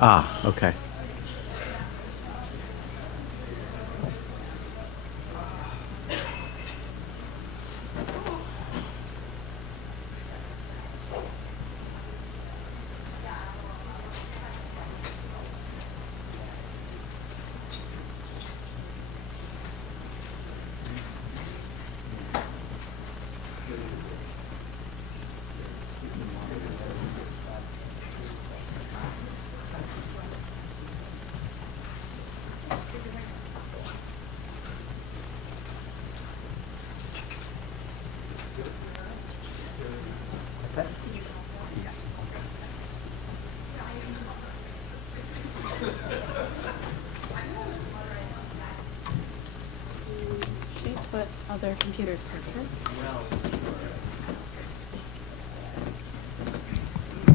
Ah, okay. Other computers.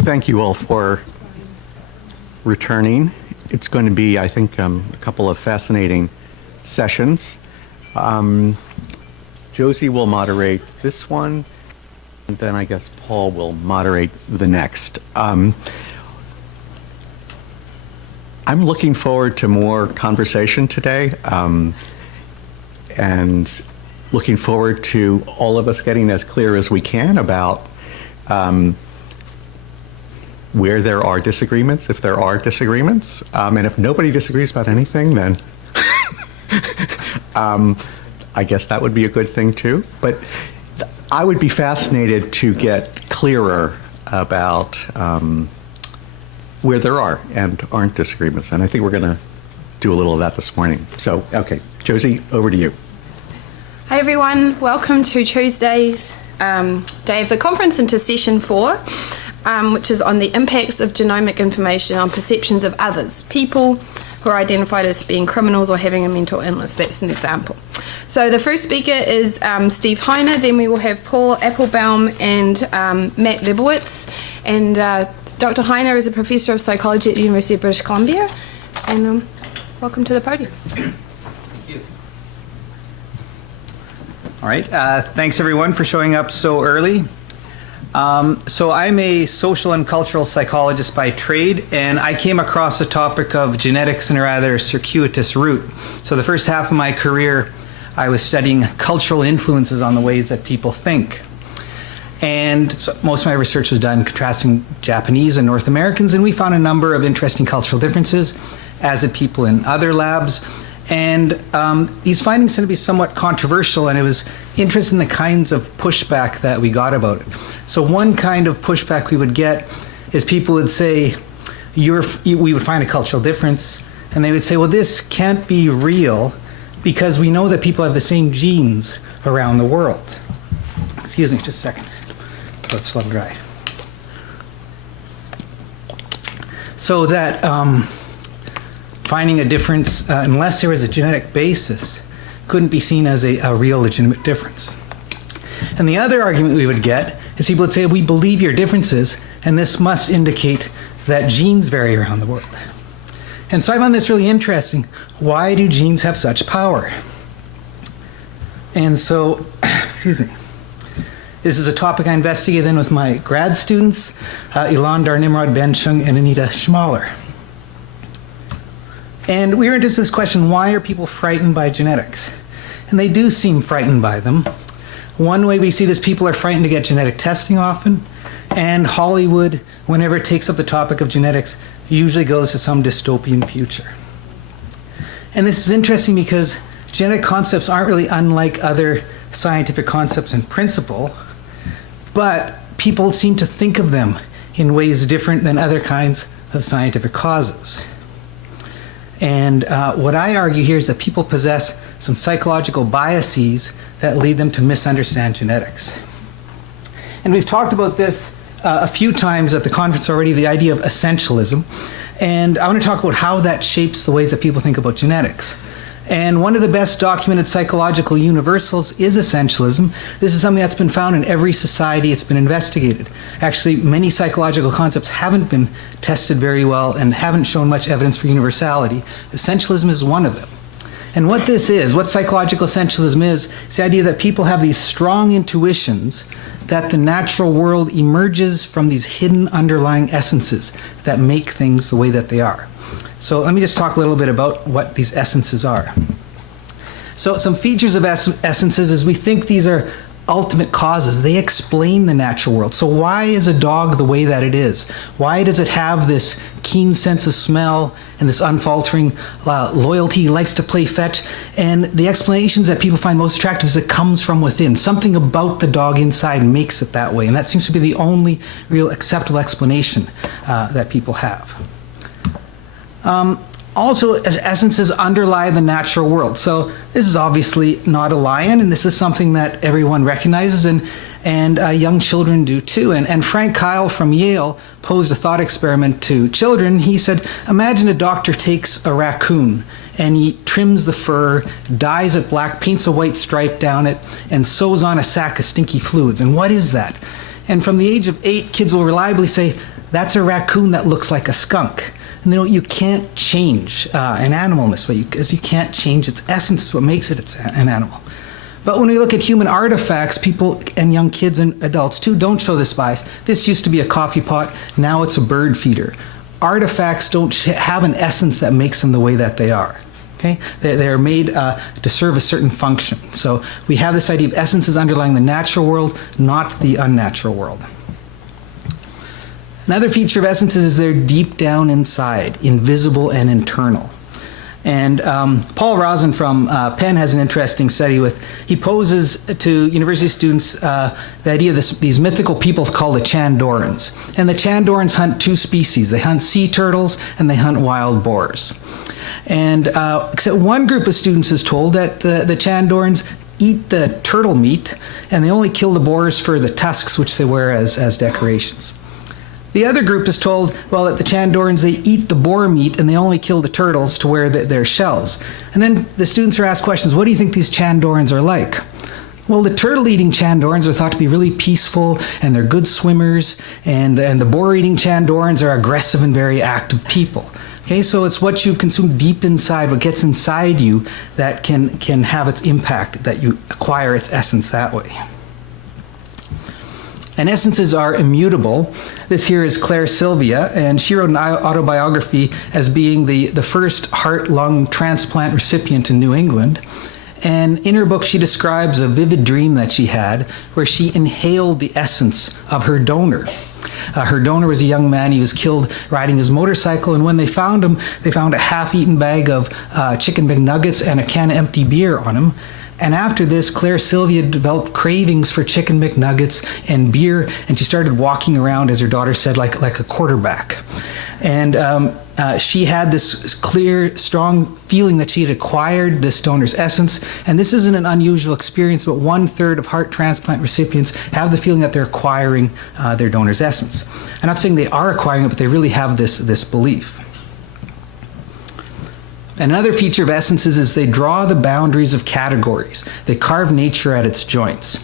Thank you all for returning. It's going to be, I think, a couple of fascinating sessions. Josie will moderate this one, and then I guess Paul will moderate the next. I'm looking forward to more conversation today, and looking forward to all of us getting as clear as we can about where there are disagreements, if there are disagreements. And if nobody disagrees about anything, then I guess that would be a good thing too. But I would be fascinated to get clearer about where there are and aren't disagreements. And I think we're going to do a little of that this morning. So, okay, Josie, over to you. Hi everyone, welcome to Tuesday's day of the conference into session 4, which is on the impacts of genomic information on perceptions of others, people who are identified as being criminals or having a mental illness. That's an example. So the first speaker is Steve Heine, then we will have Paul Applebaum and Matt Lebowitz. And Dr. Heine is a professor of psychology at the University of British Columbia. And welcome to the podium. All right, thanks everyone for showing up so early. So I'm a social and cultural psychologist by trade, and I came across the topic of genetics in a rather circuitous route. So the first half of my career, I was studying cultural influences on the ways that people think. And so most of my research was done contrasting Japanese and North Americans, and we found a number of interesting cultural differences, as did people in other labs. And these findings tend to be somewhat controversial, and it was interesting the kinds of pushback that we got about it. So one kind of pushback we would get is people would say, we would find a cultural difference, and they would say, well, this can't be real because we know that people have the same genes around the world. Excuse me, just a second. Let's slow dry. So that finding a difference, unless there was a genetic basis, couldn't be seen as a real legitimate difference. And the other argument we would get is people would say, we believe your differences, and this must indicate that genes vary around the world. And so I found this really interesting. Why do genes have such power? And so, excuse me, this is a topic I investigated then with my grad students, Ilan Dar-Nimrod Ben-Chung and Anita Schmaler. And we were interested in this question, why are people frightened by genetics? And they do seem frightened by them. One way we see this, people are frightened to get genetic testing often, and Hollywood, whenever it takes up the topic of genetics, usually goes to some dystopian future. And this is interesting because genetic concepts aren't really unlike other scientific concepts in principle, but people seem to think of them in ways different than other kinds of scientific causes. And what I argue here is that people possess some psychological biases that lead them to misunderstand genetics. And we've talked about this a few times at the conference already, the idea of essentialism. And I want to talk about how that shapes the ways that people think about genetics. And one of the best documented psychological universals is essentialism. This is something that's been found in every society it's been investigated. Actually, many psychological concepts haven't been tested very well and haven't shown much evidence for universality. Essentialism is one of them. And what this is, what psychological essentialism is the idea that people have these strong intuitions that the natural world emerges from these hidden underlying essences that make things the way that they are. So let me just talk a little bit about what these essences are. So some features of essences is we think these are ultimate causes. They explain the natural world. So why is a dog the way that it is? Why does it have this keen sense of smell and this unfaltering loyalty? It likes to play fetch. And the explanations that people find most attractive is it comes from within. Something about the dog inside makes it that way. And that seems to be the only real acceptable explanation that people have. Also, essences underlie the natural world. So this is obviously not a lion, and this is something that everyone recognizes, and young children do too. And Frank Kyle from Yale posed a thought experiment to children. He said, imagine a doctor takes a raccoon and he trims the fur, dyes it black, paints a white stripe down it, and sews on a sack of stinky fluids. And what is that? And from the age of 8, kids will reliably say, that's a raccoon that looks like a skunk. And you can't change an animal in this way because you can't change its essence. It's what makes it an animal. But when we look at human artifacts, people and young kids and adults too don't show this bias. This used to be a coffee pot, now it's a bird feeder. Artifacts don't have an essence that makes them the way that they are. Okay? They're made to serve a certain function. So we have this idea of essences underlying the natural world, not the unnatural world. Another feature of essences is they're deep down inside, invisible and internal. And Paul Roslin from Penn has an interesting study he poses to university students the idea of these mythical people called the Chandorans. And the Chandorans hunt 2 species. They hunt sea turtles and they hunt wild boars. And except one group of students is told that the Chandorans eat the turtle meat and they only kill the boars for the tusks, which they wear as decorations. The other group is told, well, that the Chandorans, they eat the boar meat and they only kill the turtles to wear their shells. And then the students are asked questions, what do you think these Chandorans are like? Well, the turtle-eating Chandorans are thought to be really peaceful and they're good swimmers, and the boar-eating Chandorans are aggressive and very active people. Okay, so it's what you've consumed deep inside, what gets inside you, that can have its impact, that you acquire its essence that way. And essences are immutable. This here is Claire Sylvia, and she wrote an autobiography as being the first heart-lung transplant recipient in New England. And in her book, she describes a vivid dream that she had where she inhaled the essence of her donor. Her donor was a young man. He was killed riding his motorcycle, and when they found him, they found a half-eaten bag of chicken McNuggets and a can of empty beer on him. And after this, Claire Sylvia developed cravings for chicken McNuggets and beer, and she started walking around, as her daughter said, like a quarterback. And she had this clear, strong feeling that she had acquired this donor's essence. And this isn't an unusual experience, but 1/3 of heart transplant recipients have the feeling that they're acquiring their donor's essence. I'm not saying they are acquiring it, but they really have this belief. Another feature of essences is they draw the boundaries of categories. They carve nature at its joints.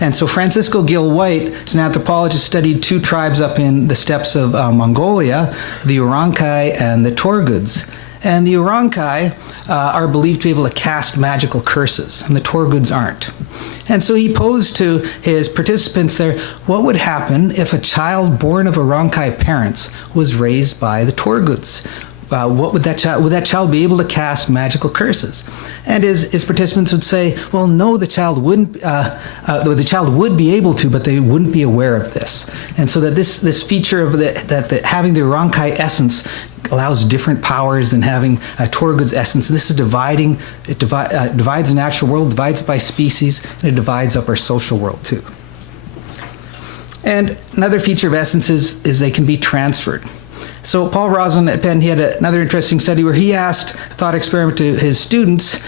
And so Francisco Gill White is an anthropologist, studied 2 tribes up in the steppes of Mongolia, the Urankai and the Torguds. And the Urankai are believed to be able to cast magical curses, and the Torguds aren't. And so he posed to his participants there, what would happen if a child born of Urankai parents was raised by the Torguds? What would that child be able to cast magical curses? And his participants would say, well, no, the child wouldn't. The child would be able to, but they wouldn't be aware of this. And so that this feature of having the Urankai essence allows different powers than having a Torgud's essence. This is dividing. It divides the natural world, divides it by species, and it divides up our social world too. And another feature of essences is they can be transferred. So Paul Roslin at Penn, he had another interesting study where he asked a thought experiment to his students,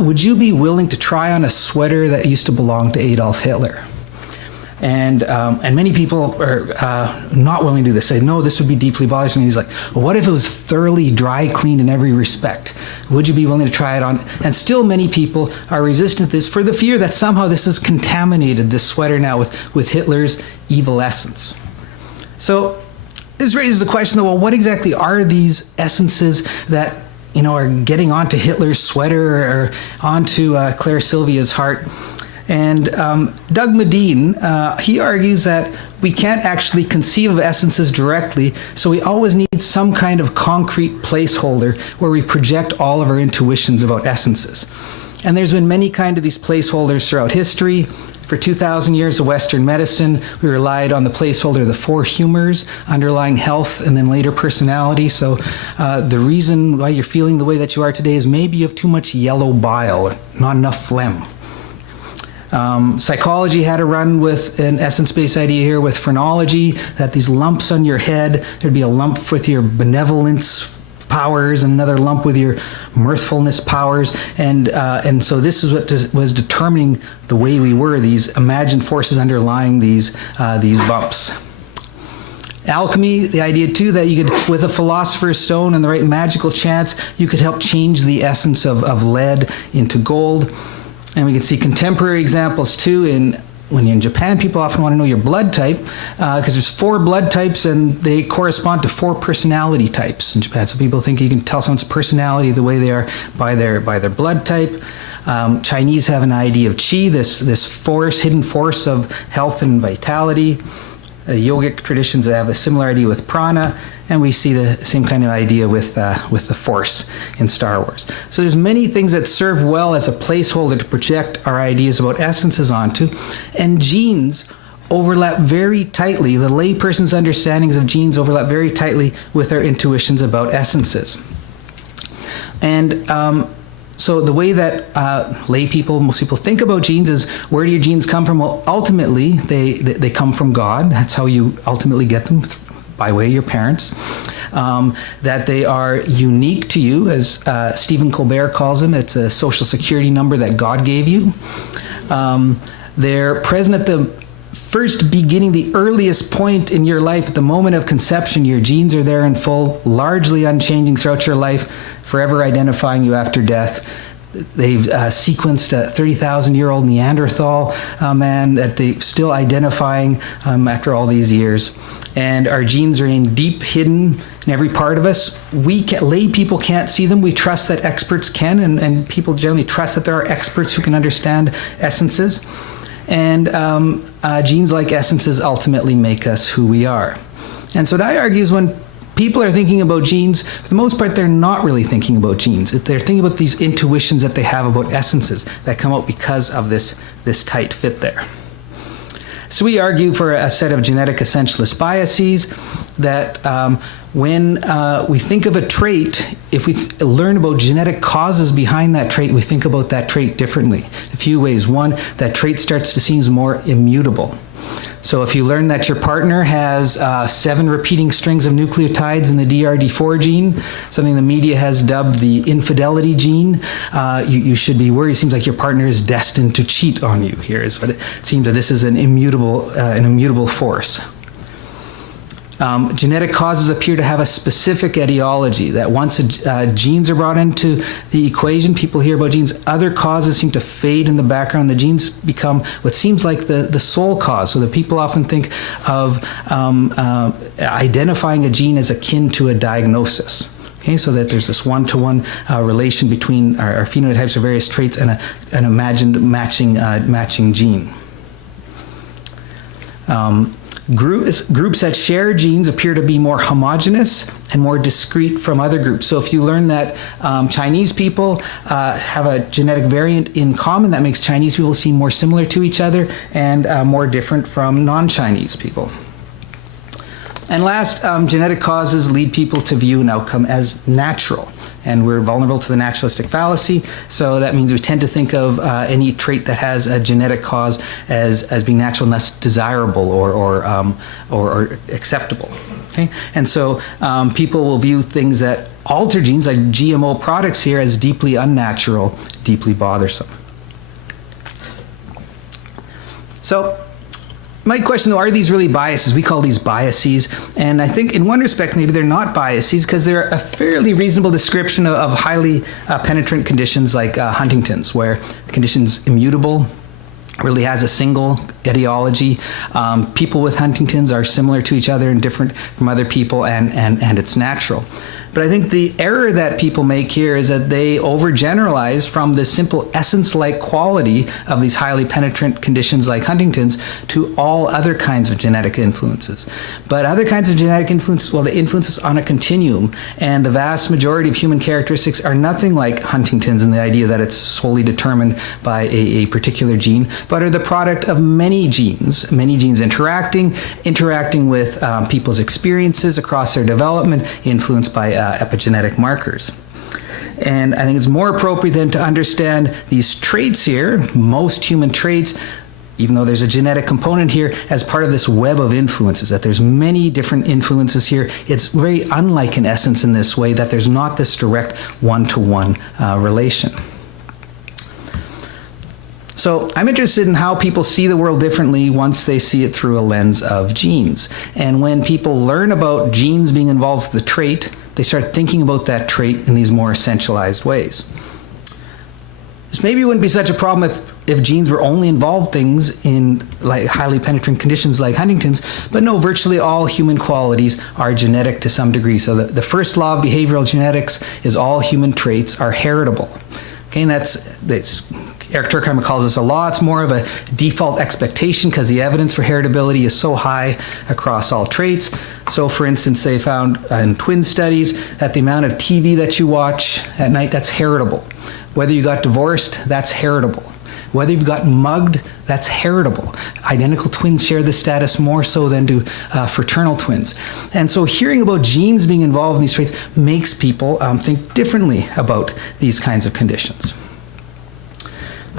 would you be willing to try on a sweater that used to belong to Adolf Hitler? And many people are not willing to do this, say, no, this would be deeply bothersome. And he's like, well, what if it was thoroughly dry cleaned in every respect? Would you be willing to try it on? And still many people are resistant to this for the fear that somehow this has contaminated this sweater now with Hitler's evil essence. So this raises the question, though, well, what exactly are these essences that are getting onto Hitler's sweater or onto Claire Sylvia's heart. And Doug Medine, he argues that we can't actually conceive of essences directly, so we always need some kind of concrete placeholder where we project all of our intuitions about essences. And there's been many kind of these placeholders throughout history. For 2,000 years of Western medicine, we relied on the placeholder of the four humors, underlying health, and then later personality. So the reason why you're feeling the way that you are today is maybe you have too much yellow bile, or not enough phlegm. Psychology had a run with an essence-based idea here with phrenology, that these lumps on your head, there'd be a lump with your benevolence powers and another lump with your mirthfulness powers, and so this is what was determining the way we were, these imagined forces underlying these bumps. Alchemy, the idea too that you could, with a philosopher's stone and the right magical chance, you could help change the essence of lead into gold. And we can see contemporary examples too when you're in Japan, people often want to know your blood type because there's 4 blood types and they correspond to 4 personality types in Japan. So people think you can tell someone's personality the way they are by their blood type. Chinese have an idea of qi, this force, hidden force of health and vitality. Yogic traditions have a similar idea with prana, and we see the same kind of idea with the Force in Star Wars. So there's many things that serve well as a placeholder to project our ideas about essences onto, and genes overlap very tightly. The layperson's understandings of genes overlap very tightly with our intuitions about essences. And so the way that lay people, most people think about genes is, where do your genes come from? Well, ultimately, they come from God. That's how you ultimately get them, by way of your parents. That they are unique to you, as Stephen Colbert calls them. It's a social security number that God gave you. They're present at the first beginning, the earliest point in your life, at the moment of conception. Your genes are there in full, largely unchanging throughout your life, forever identifying you after death. They've sequenced a 30,000-year-old Neanderthal man that they're still identifying after all these years. And our genes are in deep hidden in every part of us. Lay people can't see them. We trust that experts can, and people generally trust that there are experts who can understand essences. And genes, like essences, ultimately make us who we are. And so what I argue is, when people are thinking about genes, for the most part, they're not really thinking about genes. They're thinking about these intuitions that they have about essences that come out because of this tight fit there. So we argue for a set of genetic essentialist biases that when we think of a trait, if we learn about genetic causes behind that trait, we think about that trait differently. A few ways. One, that trait starts to seem more immutable. So if you learn that your partner has 7 repeating strings of nucleotides in the DRD4 gene, something the media has dubbed the infidelity gene, you should be worried. It seems like your partner is destined to cheat on you here. Is what it seems, that this is an immutable force. Genetic causes appear to have a specific etiology, that once genes are brought into the equation, people hear about genes, other causes seem to fade in the background. The genes become what seems like the sole cause, so that people often think of identifying a gene as akin to a diagnosis. Okay, so that there's this one-to-one relation between our phenotypes of various traits and an imagined matching gene. Groups that share genes appear to be more homogeneous and more discrete from other groups. So if you learn that Chinese people have a genetic variant in common, that makes Chinese people seem more similar to each other and more different from non-Chinese people. And last, genetic causes lead people to view an outcome as natural. And we're vulnerable to the naturalistic fallacy, so that means we tend to think of any trait that has a genetic cause as being natural and less desirable or acceptable. Okay? And so people will view things that alter genes, like GMO products here, as deeply unnatural, deeply bothersome. So, my question, though, are these really biases? We call these biases, and I think in one respect maybe they're not biases, because they're a fairly reasonable description of highly penetrant conditions like Huntington's, where the condition's immutable, really has a single etiology. People with Huntington's are similar to each other and different from other people, and it's natural. But I think the error that people make here is that they overgeneralize from the simple essence-like quality of these highly penetrant conditions like Huntington's to all other kinds of genetic influences. But other kinds of genetic influences, well, the influences on a continuum, and the vast majority of human characteristics are nothing like Huntington's in the idea that it's solely determined by a particular gene, but are the product of many genes interacting with people's experiences across their development, influenced by epigenetic markers. And I think it's more appropriate then to understand these traits here, most human traits, even though there's a genetic component here, as part of this web of influences, that there's many different influences here. It's very unlike in essence in this way, that there's not this direct one-to-one relation. So I'm interested in how people see the world differently once they see it through a lens of genes. And when people learn about genes being involved with the trait, they start thinking about that trait in these more essentialized ways. This maybe wouldn't be such a problem if genes were only involved things in like highly penetrant conditions like Huntington's, but no, virtually all human qualities are genetic to some degree. So the first law of behavioral genetics is all human traits are heritable. Okay, and that's Eric Turkheimer calls this a law. It's more of a default expectation because the evidence for heritability is so high across all traits. So for instance, they found in twin studies that the amount of TV that you watch at night, that's heritable. Whether you got divorced, that's heritable. Whether you've gotten mugged, that's heritable. Identical twins share this status more so than do fraternal twins. And so hearing about genes being involved in these traits makes people think differently about these kinds of conditions.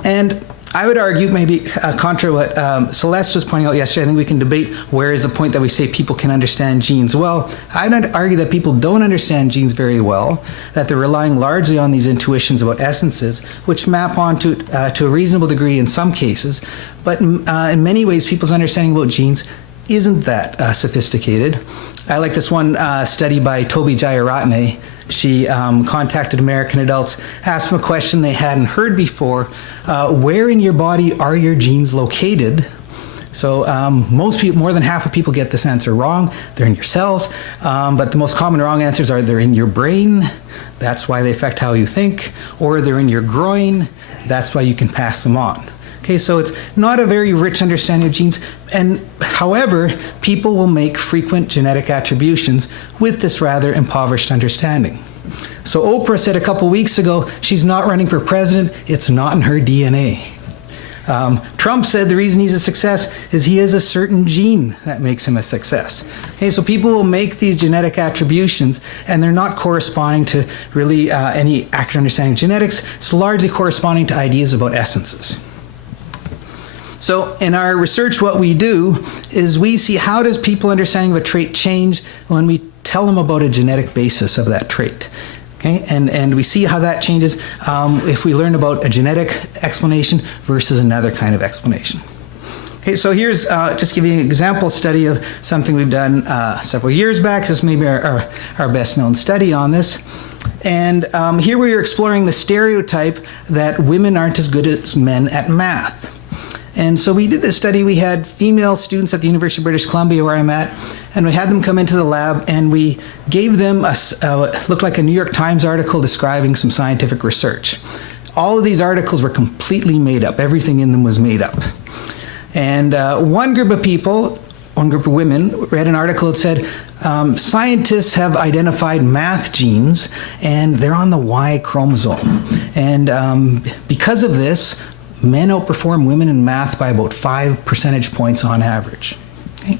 And I would argue, maybe contra what Celeste was pointing out yesterday, I think we can debate where is the point that we say people can understand genes. Well, I would argue that people don't understand genes very well, that they're relying largely on these intuitions about essences, which map onto to a reasonable degree in some cases. But in many ways, people's understanding about genes isn't that sophisticated. I like this one study by Toby Jayaratne. She contacted American adults, asked them a question they hadn't heard before. Where in your body are your genes located? So most people, more than half of people get this answer wrong. They're in your cells. But the most common wrong answers are they're in your brain. That's why they affect how you think. Or they're in your groin. That's why you can pass them on. Okay, so it's not a very rich understanding of genes, and however, people will make frequent genetic attributions with this rather impoverished understanding. So Oprah said a couple weeks ago, she's not running for president, it's not in her DNA. Trump said the reason he's a success is he has a certain gene that makes him a success. Okay, so people will make these genetic attributions, and they're not corresponding to really any accurate understanding of genetics. It's largely corresponding to ideas about essences. So in our research, what we do is we see how does people understanding of a trait change when we tell them about a genetic basis of that trait. Okay? And we see how that changes if we learn about a genetic explanation versus another kind of explanation. Okay, so here's just giving you an example study of something we've done several years back. This is maybe our best known study on this. And here we are exploring the stereotype that women aren't as good as men at math. And so we did this study. We had female students at the University of British Columbia, where I'm at, and we had them come into the lab, and we gave them what looked like a New York Times article describing some scientific research. All of these articles were completely made up. Everything in them was made up. And one group of people, one group of women, read an article that said, scientists have identified math genes, and they're on the Y chromosome. And because of this, men outperform women in math by about 5 percentage points on average. Okay.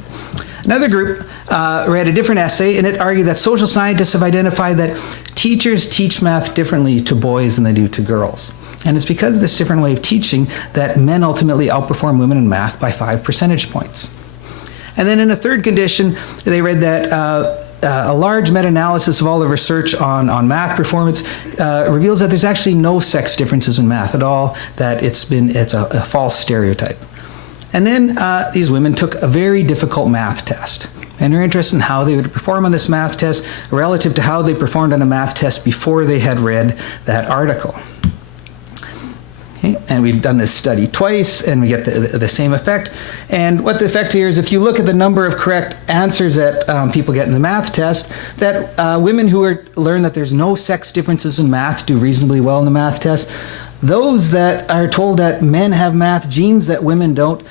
Another group read a different essay, and it argued that social scientists have identified that teachers teach math differently to boys than they do to girls. And it's because of this different way of teaching that men ultimately outperform women in math by 5 percentage points. And then in a third condition, they read that a large meta-analysis of all the research on math performance reveals that there's actually no sex differences in math at all, that it's a false stereotype. And then these women took a very difficult math test. And they're interested in how they would perform on this math test relative to how they performed on a math test before they had read that article. Okay? And we've done this study twice, and we get the same effect. And what the effect here is, if you look at the number of correct answers that people get in the math test, that women who learn that there's no sex differences in math do reasonably well in the math test. Those that are told that men have math genes that women don't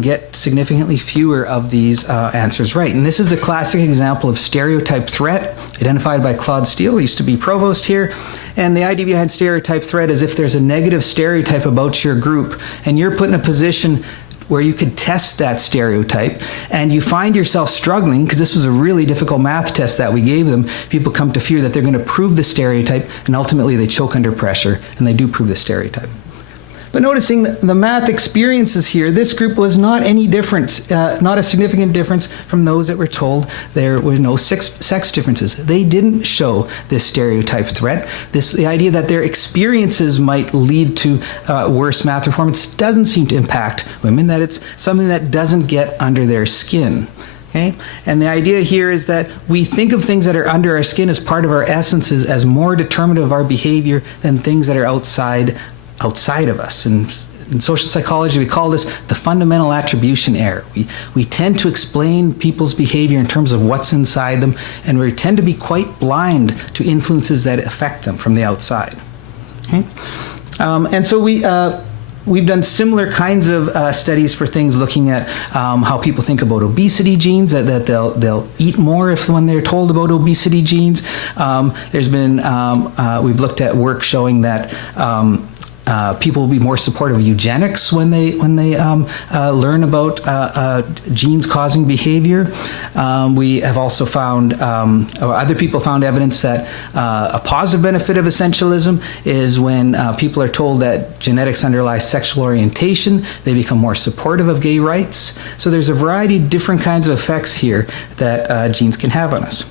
get significantly fewer of these answers right. And this is a classic example of stereotype threat identified by Claude Steele, who used to be provost here. And the idea behind stereotype threat is if there's a negative stereotype about your group and you're put in a position where you could test that stereotype and you find yourself struggling, because this was a really difficult math test that we gave them, people come to fear that they're going to prove the stereotype, and ultimately they choke under pressure and they do prove the stereotype. But noticing the math experiences here, this group was not any different, not a significant difference from those that were told there were no sex differences. They didn't show this stereotype threat. The idea that their experiences might lead to worse math performance doesn't seem to impact women, that it's something that doesn't get under their skin. Okay? And the idea here is that we think of things that are under our skin as part of our essences as more determinative of our behavior than things that are outside of us. And in social psychology, we call this the fundamental attribution error. We tend to explain people's behavior in terms of what's inside them, and we tend to be quite blind to influences that affect them from the outside. Okay? And so we've done similar kinds of studies for things looking at how people think about obesity genes, that they'll eat more when they're told about obesity genes. There's been, we've looked at work showing that people will be more supportive of eugenics when they learn about genes causing behavior. We have also found, or other people found evidence that a positive benefit of essentialism is when people are told that genetics underlie sexual orientation, they become more supportive of gay rights. So there's a variety of different kinds of effects here that genes can have on us.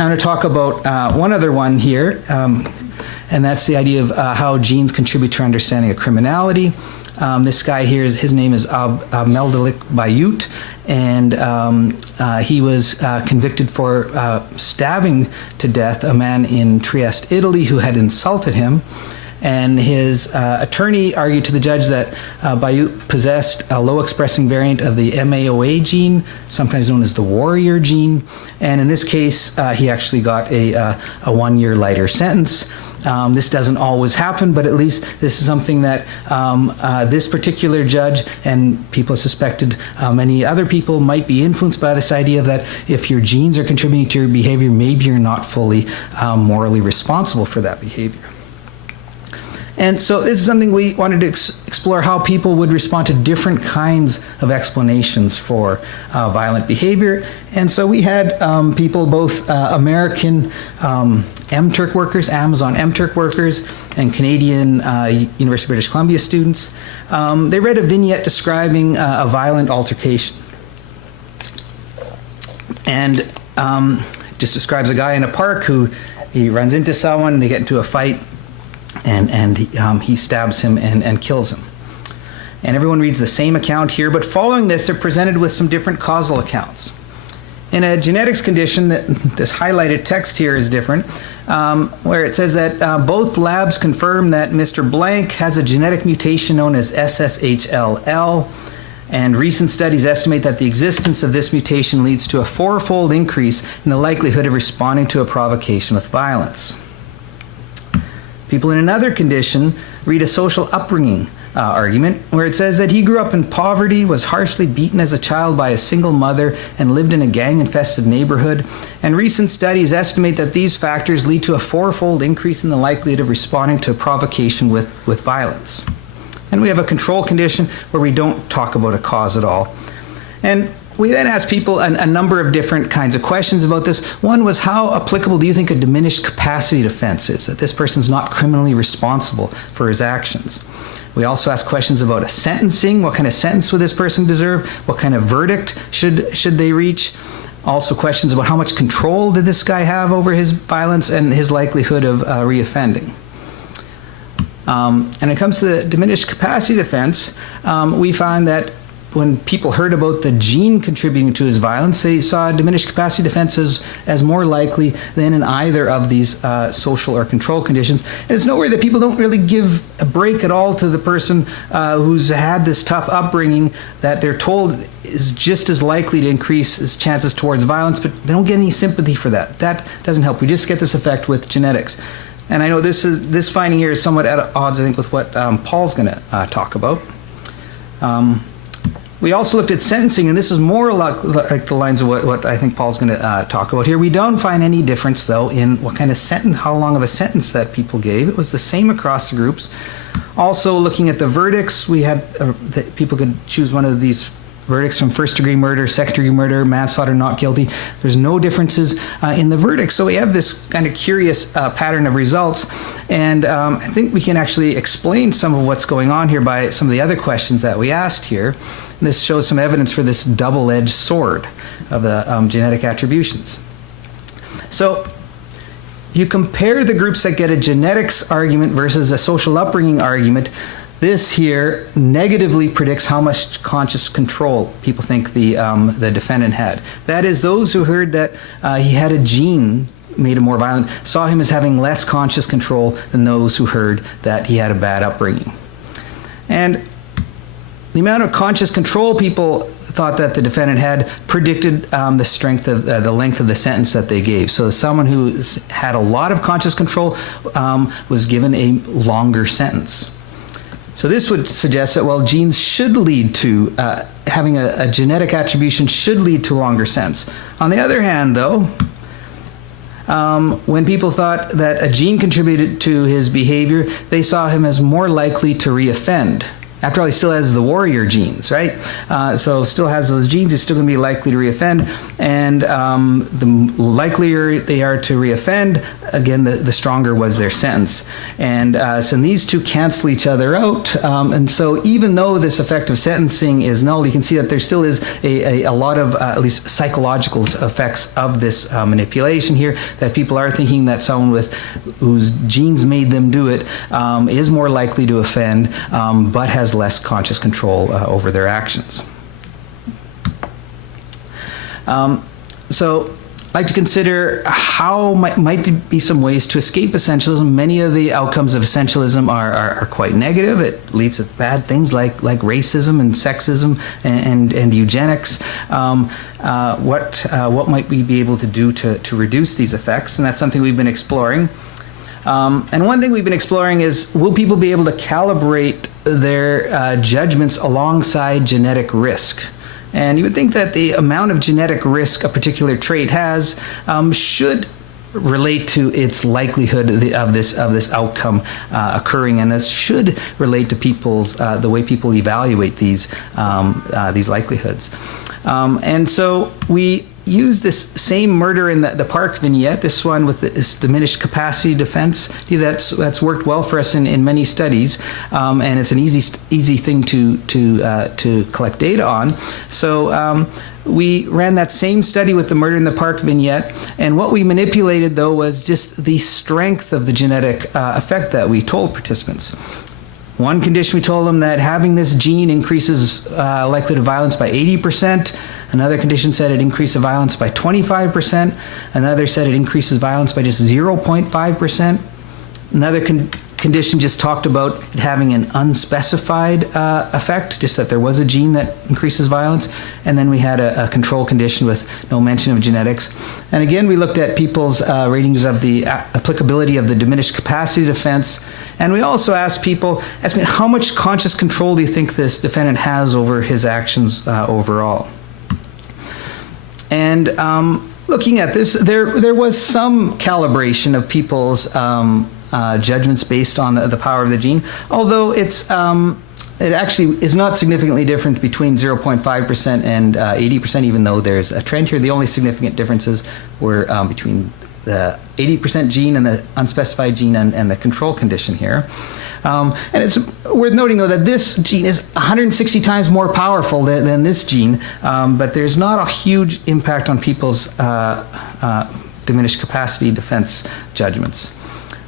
I'm going to talk about one other one here. And that's the idea of how genes contribute to our understanding of criminality. This guy here, his name is Mel Dalek, and he was convicted for stabbing to death a man in Trieste, Italy, who had insulted him. And his attorney argued to the judge that Bayut possessed a low-expressing variant of the MAOA gene, sometimes known as the warrior gene. And in this case, he actually got a 1-year lighter sentence. This doesn't always happen, but at least this is something that this particular judge and people suspected many other people might be influenced by this idea of that if your genes are contributing to your behavior, maybe you're not fully morally responsible for that behavior. And so this is something we wanted to explore, how people would respond to different kinds of explanations for violent behavior. And so we had people, both American MTurk workers, Amazon MTurk workers, and Canadian University of British Columbia students. They read a vignette describing a violent altercation. And just describes a guy in a park who he runs into someone, they get into a fight, and he stabs him and kills him. And everyone reads the same account here, but following this, they're presented with some different causal accounts. In a genetics condition, this highlighted text here is different, where it says that both labs confirm that Mr. Blank has a genetic mutation known as SSHLL, and recent studies estimate that the existence of this mutation leads to a 4-fold increase in the likelihood of responding to a provocation with violence. People in another condition read a social upbringing argument where it says that he grew up in poverty, was harshly beaten as a child by a single mother, and lived in a gang-infested neighborhood. And recent studies estimate that these factors lead to a 4-fold increase in the likelihood of responding to a provocation with violence. And we have a control condition where we don't talk about a cause at all. And we then asked people a number of different kinds of questions about this. One was, how applicable do you think a diminished capacity defense is, that this person's not criminally responsible for his actions? We also asked questions about a sentencing. What kind of sentence would this person deserve? What kind of verdict should they reach? Also questions about how much control did this guy have over his violence and his likelihood of reoffending. And when it comes to the diminished capacity defense, we find that when people heard about the gene contributing to his violence, they saw diminished capacity defense as more likely than in either of these social or control conditions. And it's nowhere that people don't really give a break at all to the person who's had this tough upbringing that they're told is just as likely to increase his chances towards violence, but they don't get any sympathy for that. That doesn't help. We just get this effect with genetics. And I know this finding here is somewhat at odds, I think, with what Paul's going to talk about. We also looked at sentencing, and this is more like the lines of what I think Paul's going to talk about here. We don't find any difference, though, in what kind of sentence, how long of a sentence that people gave. It was the same across the groups. Also, looking at the verdicts, we had people could choose one of these verdicts from first-degree murder, second-degree murder, manslaughter, not guilty. There's no differences in the verdicts. So we have this kind of curious pattern of results. And I think we can actually explain some of what's going on here by some of the other questions that we asked here. And this shows some evidence for this double-edged sword of the genetic attributions. So you compare the groups that get a genetics argument versus a social upbringing argument. This here negatively predicts how much conscious control people think the defendant had. That is, those who heard that he had a gene made him more violent saw him as having less conscious control than those who heard that he had a bad upbringing. And the amount of conscious control people thought that the defendant had predicted the strength of the length of the sentence that they gave. So someone who had a lot of conscious control was given a longer sentence. So this would suggest that, well, genes should lead to, having a genetic attribution should lead to a longer sentence. On the other hand, though, when people thought that a gene contributed to his behavior, they saw him as more likely to reoffend. After all, he still has the warrior genes, right? So still has those genes, he's still going to be likely to reoffend. And the likelier they are to reoffend, again, the stronger was their sentence. And so these two cancel each other out. And so even though this effect of sentencing is null, you can see that there still is a lot of, at least psychological effects of this manipulation here, that people are thinking that someone whose genes made them do it is more likely to offend, but has less conscious control over their actions. So I'd like to consider how might there be some ways to escape essentialism. Many of the outcomes of essentialism are quite negative. It leads to bad things like racism and sexism and eugenics. What might we be able to do to reduce these effects? And that's something we've been exploring. And one thing we've been exploring is, will people be able to calibrate their judgments alongside genetic risk? And you would think that the amount of genetic risk a particular trait has should relate to its likelihood of this outcome occurring, and this should relate to people's the way people evaluate these likelihoods. And so we use this same murder in the park vignette, this one with this diminished capacity defense. That's worked well for us in many studies, and it's an easy thing to collect data on. So we ran that same study with the murder in the park vignette, and what we manipulated, though, was just the strength of the genetic effect that we told participants. One condition, we told them that having this gene increases likelihood of violence by 80%. Another condition said it increases violence by 25%. Another said it increases violence by just 0.5%. Another condition just talked about it having an unspecified effect, just that there was a gene that increases violence. And then we had a control condition with no mention of genetics. And again, we looked at people's ratings of the applicability of the diminished capacity defense. And we also asked people, how much conscious control do you think this defendant has over his actions overall? And looking at this, there was some calibration of people's judgments based on the power of the gene, although it actually is not significantly different between 0.5% and 80%, even though there's a trend here. The only significant differences were between the 80% gene and the unspecified gene and the control condition here. And it's worth noting, though, that this gene is 160 times more powerful than this gene, but there's not a huge impact on people's diminished capacity defense judgments.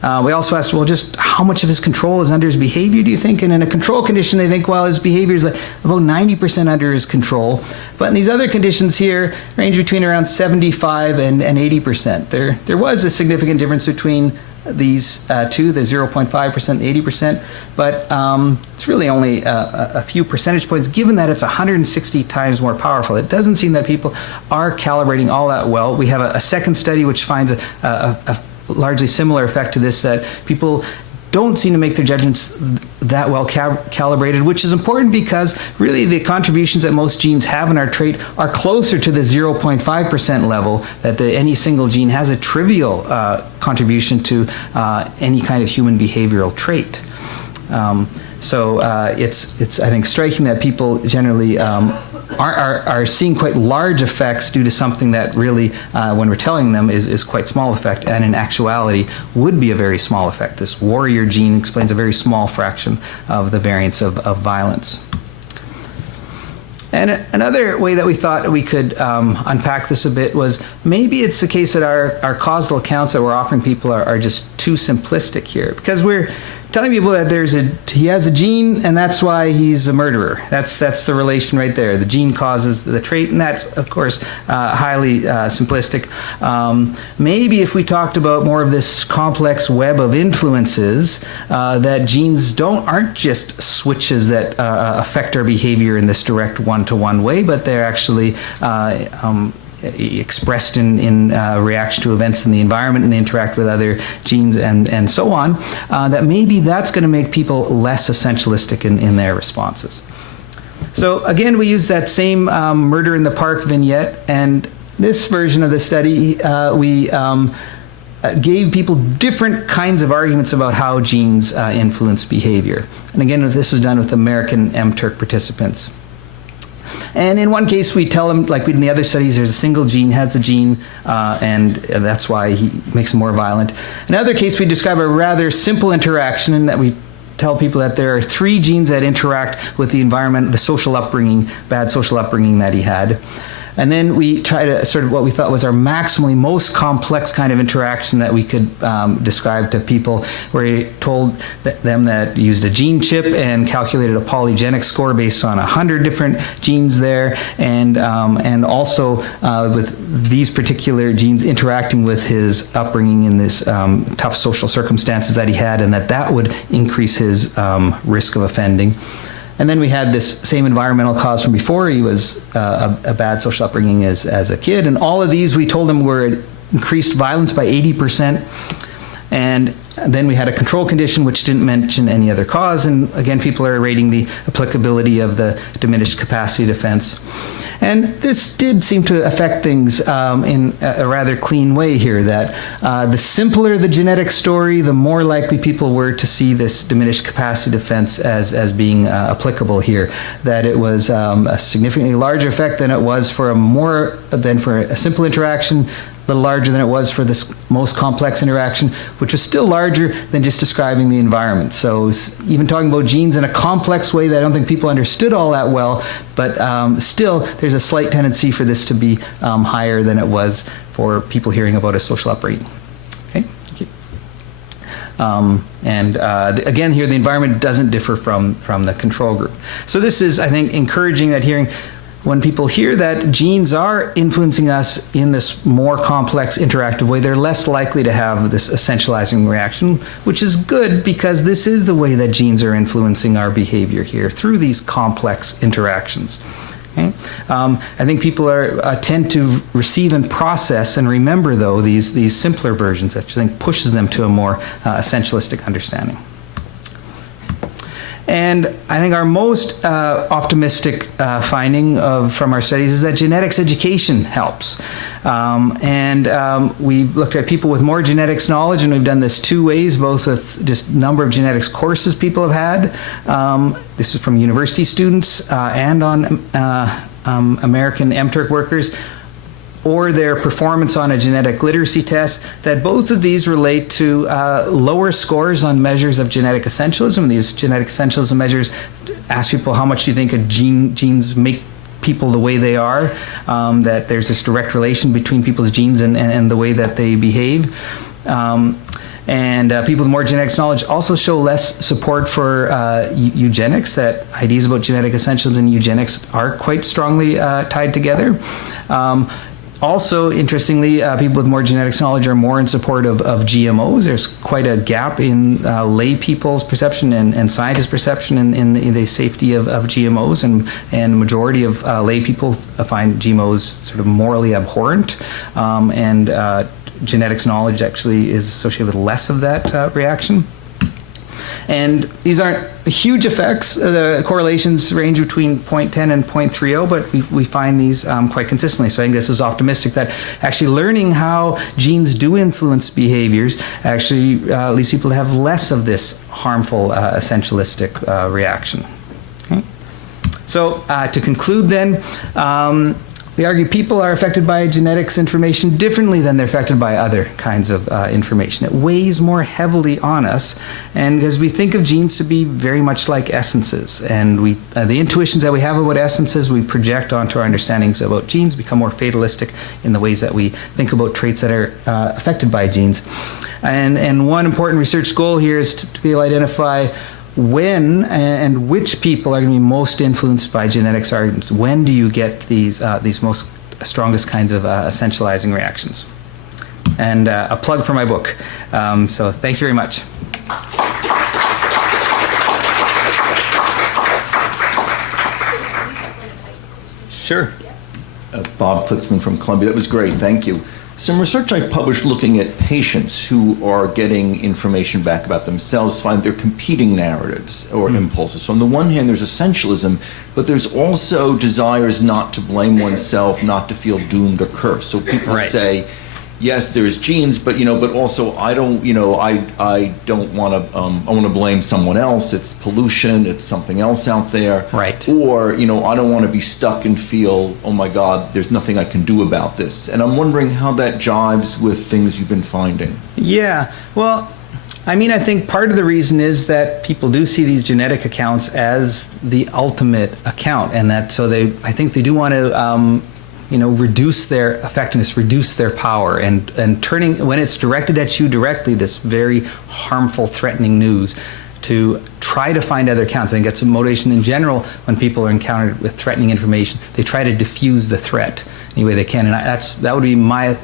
We also asked, well, just how much of his control is under his behavior, do you think? And in a control condition, they think, well, his behavior is like about 90% under his control. But in these other conditions here, range between around 75 and 80%. There was a significant difference between these two, the 0.5% and 80%, but it's really only a few percentage points, given that it's 160 times more powerful. It doesn't seem that people are calibrating all that well. We have a second study which finds a largely similar effect to this, that people don't seem to make their judgments that well calibrated, which is important because really the contributions that most genes have in our trait are closer to the 0.5% level, that any single gene has a trivial contribution to any kind of human behavioral trait. So it's I think striking that people generally are seeing quite large effects due to something that really, when we're telling them, is quite small effect, and in actuality would be a very small effect. This warrior gene explains a very small fraction of the variance of violence. And another way that we thought we could unpack this a bit was maybe it's the case that our causal accounts that we're offering people are just too simplistic here, because we're telling people that he has a gene and that's why he's a murderer. That's the relation right there. The gene causes the trait, and that's of course highly simplistic. Maybe if we talked about more of this complex web of influences, that genes aren't just switches that affect our behavior in this direct one-to-one way, but they're actually expressed in reaction to events in the environment, and they interact with other genes and so on, that maybe that's going to make people less essentialistic in their responses. So again, we use that same murder in the park vignette, and this version of the study, we gave people different kinds of arguments about how genes influence behavior. And again, this was done with American MTurk participants. And in one case, we tell them, like we did in the other studies, there's a single gene, has a gene, and that's why he makes him more violent. In another case, we describe a rather simple interaction in that we tell people that there are 3 genes that interact with the environment, the social upbringing, bad social upbringing that he had. And then we try to sort of what we thought was our maximally most complex kind of interaction that we could describe to people, where he told them that used a gene chip and calculated a polygenic score based on 100 different genes there, and also with these particular genes interacting with his upbringing in this tough social circumstances that he had, and that would increase his risk of offending. And then we had this same environmental cause from before. He was a bad social upbringing as a kid. And all of these, we told him, were increased violence by 80%. And then we had a control condition which didn't mention any other cause. And again, people are rating the applicability of the diminished capacity defense. And this did seem to affect things in a rather clean way here, that the simpler the genetic story, the more likely people were to see this diminished capacity defense as being applicable here, that it was a significantly larger effect than it was for a simple interaction, a little larger than it was for this most complex interaction, which was still larger than just describing the environment. So even talking about genes in a complex way that I don't think people understood all that well, but still there's a slight tendency for this to be higher than it was for people hearing about a social upbringing. Okay, thank you. Again, here the environment doesn't differ from the control group. So this is, I think, encouraging, that hearing when people hear that genes are influencing us in this more complex interactive way, they're less likely to have this essentializing reaction, which is good because this is the way that genes are influencing our behavior here, through these complex interactions. Okay? I think people tend to receive and process and remember, though, these simpler versions, that I think pushes them to a more essentialistic understanding. And I think our most optimistic finding from our studies is that genetics education helps. We've looked at people with more genetics knowledge, and we've done this 2 ways, both with just number of genetics courses people have had. This is from university students and on American MTurk workers, or their performance on a genetic literacy test, that both of these relate to lower scores on measures of genetic essentialism. These genetic essentialism measures ask people, how much do you think genes make people the way they are, that there's this direct relation between people's genes and the way that they behave. And people with more genetics knowledge also show less support for eugenics, that ideas about genetic essentialism and eugenics are quite strongly tied together. Also, interestingly, people with more genetics knowledge are more in support of GMOs. There's quite a gap in lay people's perception and scientists' perception in the safety of GMOs, and the majority of lay people find GMOs sort of morally abhorrent, and genetics knowledge actually is associated with less of that reaction. And these aren't huge effects. The correlations range between 0.10 and 0.30, but we find these quite consistently. So I think this is optimistic that actually learning how genes do influence behaviors actually leads people to have less of this harmful essentialistic reaction. Okay. So to conclude then, they argue people are affected by genetics information differently than they're affected by other kinds of information. It weighs more heavily on us, and because we think of genes to be very much like essences, and the intuitions that we have about essences we project onto our understandings about genes, become more fatalistic in the ways that we think about traits that are affected by genes. And one important research goal here is to be able to identify when and which people are going to be most influenced by genetics arguments. When do you get these most strongest kinds of essentializing reactions? And a plug for my book. So thank you very much. Sure. Bob Klitzman from Columbia. That was great. Thank you. Some research I've published looking at patients who are getting information back about themselves find they're competing narratives or impulses. So on the one hand, there's essentialism, but there's also desires not to blame oneself, not to feel doomed or cursed. So people say, yes, there's genes, but but also I don't want to. I want to blame someone else. It's pollution. It's something else out there. Right. Or I don't want to be stuck and feel, oh my God, there's nothing I can do about this. And I'm wondering how that jives with things you've been finding. Yeah. Well, I mean, I think part of the reason is that people do see these genetic accounts as the ultimate account, and that I think they do want to. Reduce their effectiveness, reduce their power, and turning, when it's directed at you directly, this very harmful, threatening news, to try to find other accounts. I think that's a motivation in general when people are encountered with threatening information. They try to diffuse the threat any way they can, and that would be my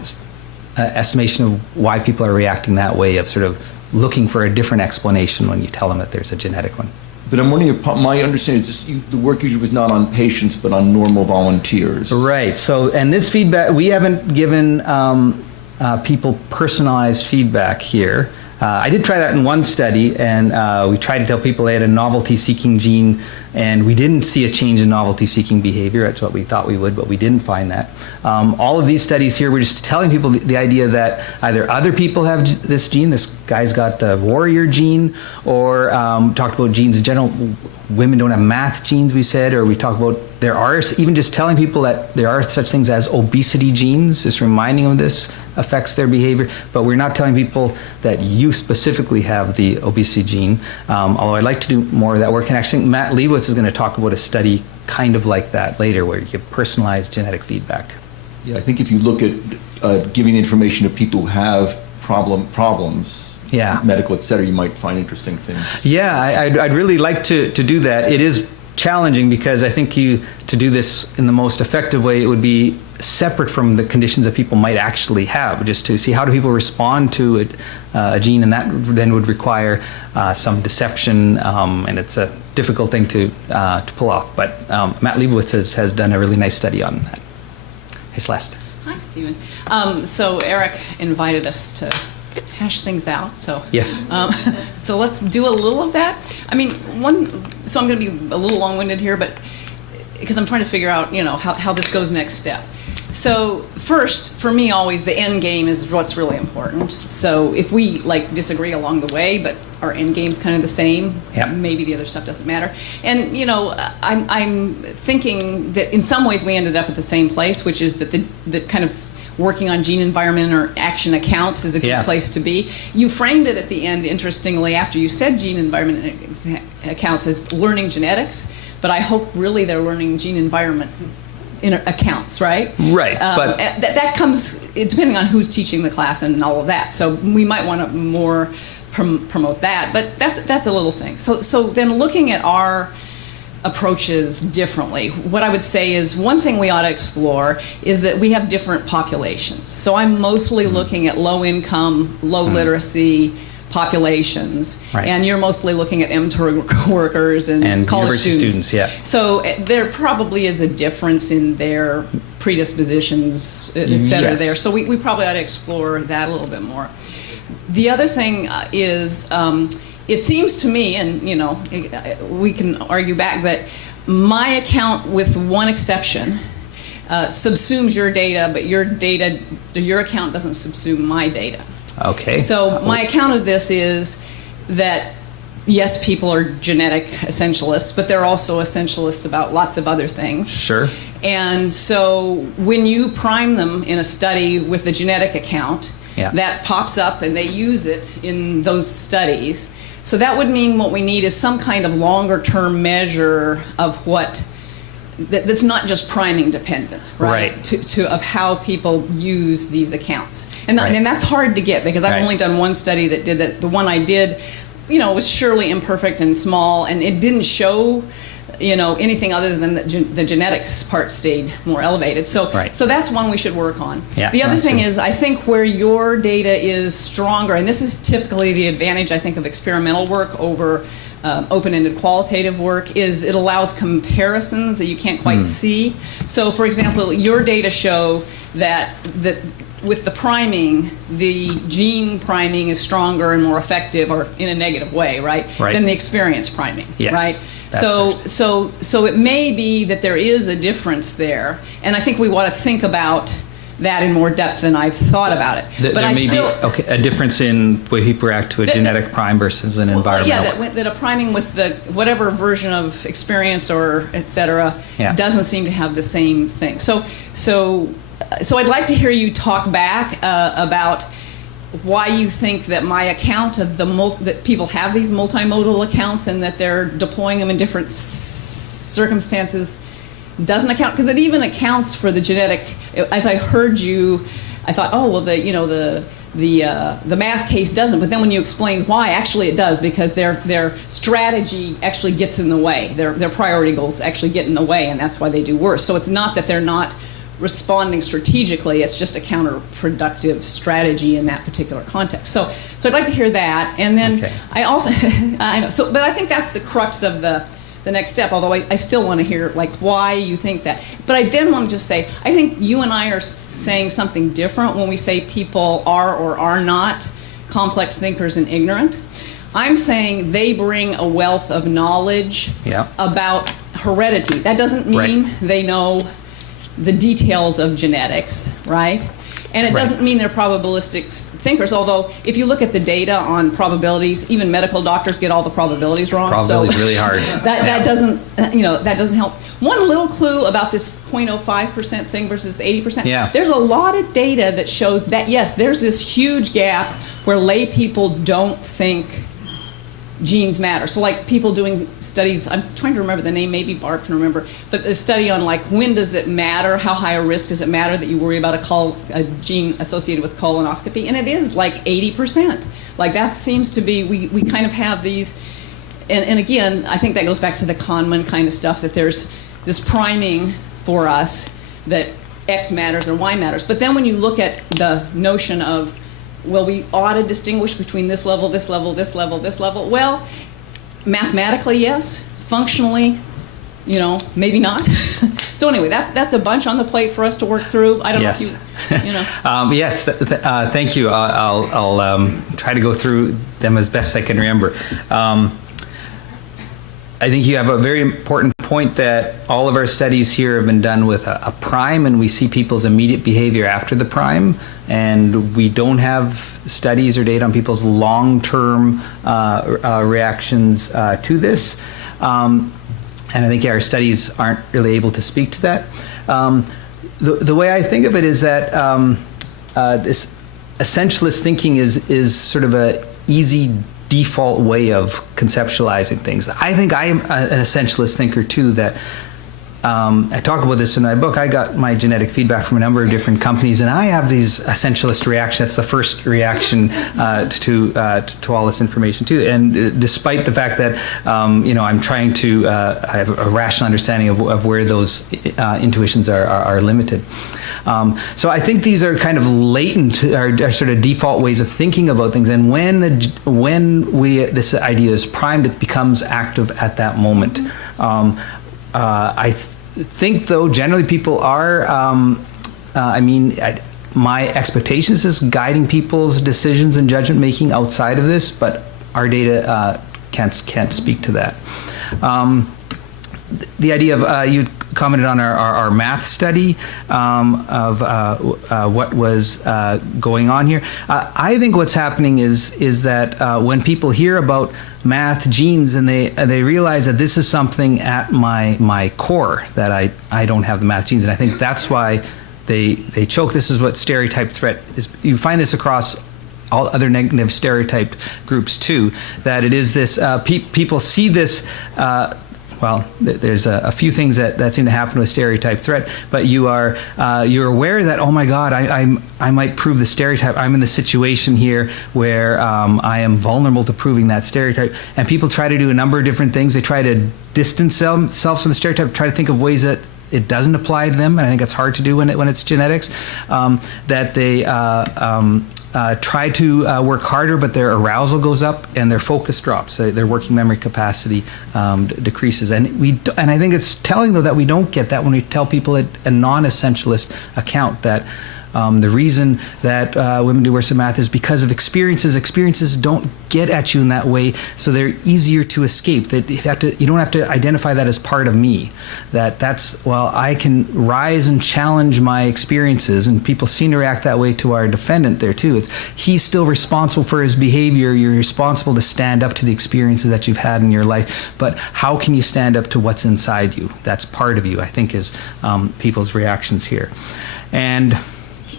estimation of why people are reacting that way, of sort of looking for a different explanation when you tell them that there's a genetic one. But I'm wondering, my understanding is the work usually was not on patients, but on normal volunteers. Right. So, and this feedback, we haven't given people personalized feedback here. I did try that in one study, and we tried to tell people they had a novelty-seeking gene, and we didn't see a change in novelty-seeking behavior. That's what we thought we would, but we didn't find that. All of these studies here, we're just telling people the idea that either other people have this gene, this guy's got the warrior gene, or talked about genes in general. Women don't have math genes, we said, or we talk about there are, even just telling people that there are such things as obesity genes, just reminding them this affects their behavior, but we're not telling people that you specifically have the obesity gene, although I'd like to do more of that work, and actually think Matt Leibowitz is going to talk about a study kind of like that later, where you give personalized genetic feedback. Yeah, I think if you look at giving information to people who have problems, medical, et cetera, you might find interesting things. Yeah, I'd really like to do that. It is challenging because I think to do this in the most effective way, it would be separate from the conditions that people might actually have, just to see how do people respond to a gene, and that then would require some deception, and it's a difficult thing to pull off. But Matt Leibowitz has done a really nice study on that. Hey, Celeste. Hi, Stephen. So Eric invited us to hash things out. So yes. So let's do a little of that. I mean, so I'm going to be a little long-winded here, but because I'm trying to figure out, how this goes next step. So first, for me, always the end game is what's really important. So if we disagree along the way, but our end game's kind of the same, maybe the other stuff doesn't matter. And I'm thinking that in some ways we ended up at the same place, which is that the kind of working on gene environment or action accounts is a good place to be. You framed it at the end, interestingly, after you said gene environment accounts, as learning genetics, but I hope really they're learning gene environment accounts, right? Right, but that comes depending on who's teaching the class and all of that. So we might want to more promote that, but that's a little thing. So then looking at our approaches differently, what I would say is one thing we ought to explore is that we have different populations. So I'm mostly looking at low income, low literacy populations, Right. and you're mostly looking at MTurk workers and college university students. students, yeah. So there probably is a difference in their predispositions, et cetera, Yes. there. So we probably ought to explore that a little bit more. The other thing is, it seems to me, and we can argue back, that my account, with one exception, subsumes your data, but your account doesn't subsume my data. okay. So my account of this is that, yes, people are genetic essentialists, but they're also essentialists about lots of other things. Sure. And so when you prime them in a study with the genetic account, Yeah. that pops up and they use it in those studies. So that would mean what we need is some kind of longer term measure of what that's not just priming dependent, right? Right. Of how people use these accounts. And, Right. and that's hard to get because I've Right. only done one study that did that. The one I did, was surely imperfect and small, and it didn't show anything other than the genetics part stayed more elevated. So, Right. so that's one we should work on. Yeah, the other that's thing good. is, I think where your data is stronger, and this is typically the advantage, I think, of experimental work over open-ended qualitative work, is it allows comparisons that you can't quite see. So, for example, your data show that with the priming, the gene priming is stronger and more effective, or in a negative way, right? Right. Than the experience priming, Yes, right? that's So it may be that there is a difference there, and I think we want to think about that in more depth than I've thought about it. There I may still, be a difference in the way people react to a genetic prime versus an environmental. yeah, that a priming with the whatever version of experience or et cetera Yeah. doesn't seem to have the same thing. So I'd like to hear you talk back about why you think that my account of that people have these multimodal accounts and that they're deploying them in different circumstances doesn't account, because it even accounts for the genetic. As I heard you, I thought, oh well, the math case doesn't, but then when you explain why, actually it does, because their strategy actually gets in the way. Their priority goals actually get in the way, and that's why they do worse. So it's not that they're not responding strategically, it's just a counterproductive strategy in that particular context. So I'd like to hear that, and then Okay. I also I know. So, but I think that's the crux of the next step. Although I still want to hear why you think that. But I then want to just say I think you and I are saying something different when we say people are or are not complex thinkers and ignorant. I'm saying they bring a wealth of knowledge Yeah. about heredity. That doesn't mean Right. they know the details of genetics, right? And it Right. doesn't mean they're probabilistic thinkers, although if you look at the data on probabilities, even medical doctors get all the probabilities wrong. Probability is really hard. That doesn't, that doesn't help. One little clue about this 0.05% thing versus the 80%. Yeah. There's a lot of data that shows that, yes, there's this huge gap where lay people don't think genes matter. So people doing studies, I'm trying to remember the name, maybe Barb can remember, but a study on when does it matter, how high a risk does it matter that you worry about a gene associated with colonoscopy, and it is 80%. That seems to be, we kind of have these, and again, I think that goes back to the Kahneman kind of stuff, that there's this priming for us that X matters and Y matters. But then when you look at the notion of, well, we ought to distinguish between this level, this level, this level, this level. Well, mathematically, yes. Functionally, maybe not. So anyway, that's a bunch on the plate for us to work through. I don't Yes. know if you know. Yes, thank you. I'll try to go through them as best I can remember. I think you have a very important point that all of our studies here have been done with a prime, and we see people's immediate behavior after the prime, and we don't have studies or data on people's long-term reactions to this. And I think our studies aren't really able to speak to that. The way I think of it is that this essentialist thinking is sort of a easy default way of conceptualizing things. I think I am an essentialist thinker too, that I talk about this in my book. I got my genetic feedback from a number of different companies, and I have these essentialist reactions. That's the first reaction to all this information too. And despite the fact that I'm trying to I have a rational understanding of where those intuitions are limited. So I think these are kind of latent, are sort of default ways of thinking about things. And when this idea is primed, it becomes active at that moment. I think, though, generally people are, my expectations is guiding people's decisions and judgment making outside of this, but our data can't speak to that. The idea of, you commented on our math study of what was going on here. I think what's happening is that when people hear about math, genes, and they realize that this is something at my core, that I don't have the math genes, and I think that's why they choke. This is what stereotype threat is. You find this across all other negative stereotyped groups too, that it is this, people see this, there's a few things that seem to happen with stereotype threat, but you're aware that, oh my God, I might prove the stereotype. I'm in the situation here where I am vulnerable to proving that stereotype, and people try to do a number of different things. They try to distance themselves from the stereotype, try to think of ways that it doesn't apply to them, and I think it's hard to do when it's genetics. That they try to work harder, but their arousal goes up and their focus drops. So their working memory capacity decreases, and I think it's telling though that we don't get that when we tell people a non-essentialist account that. The reason that women do worse in math is because of experiences. Experiences don't get at you in that way, so they're easier to escape. That you don't have to identify that as part of me. I can rise and challenge my experiences, and people seem to react that way to our defendant there too. He's still responsible for his behavior. You're responsible to stand up to the experiences that you've had in your life, but how can you stand up to what's inside you? That's part of you, I think, is people's reactions here. And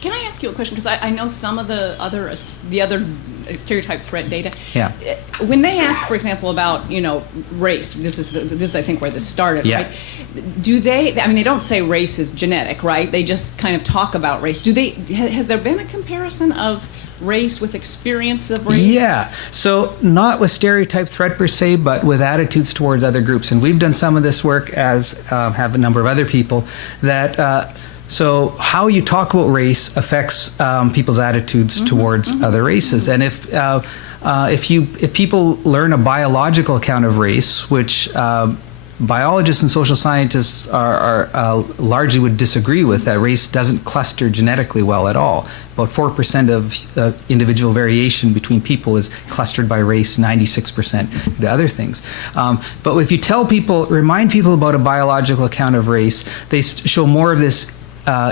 can I ask you a question? Because I know some of the other stereotype threat data. Yeah. When they ask, for example, about race, this is I think where this started, yeah. right? Do they? I mean, they don't say race is genetic, right? They just kind of talk about race. Do they? Has there been a comparison of race with experience of race? Yeah. So not with stereotype threat per se, but with attitudes towards other groups, and we've done some of this work, as have a number of other people that. So how you talk about race affects people's attitudes towards other races, and if people learn a biological account of race, which biologists and social scientists are largely would disagree with, that race doesn't cluster genetically well at all. About 4% of individual variation between people is clustered by race, 96% to other things. But if you remind people about a biological account of race, they show more of this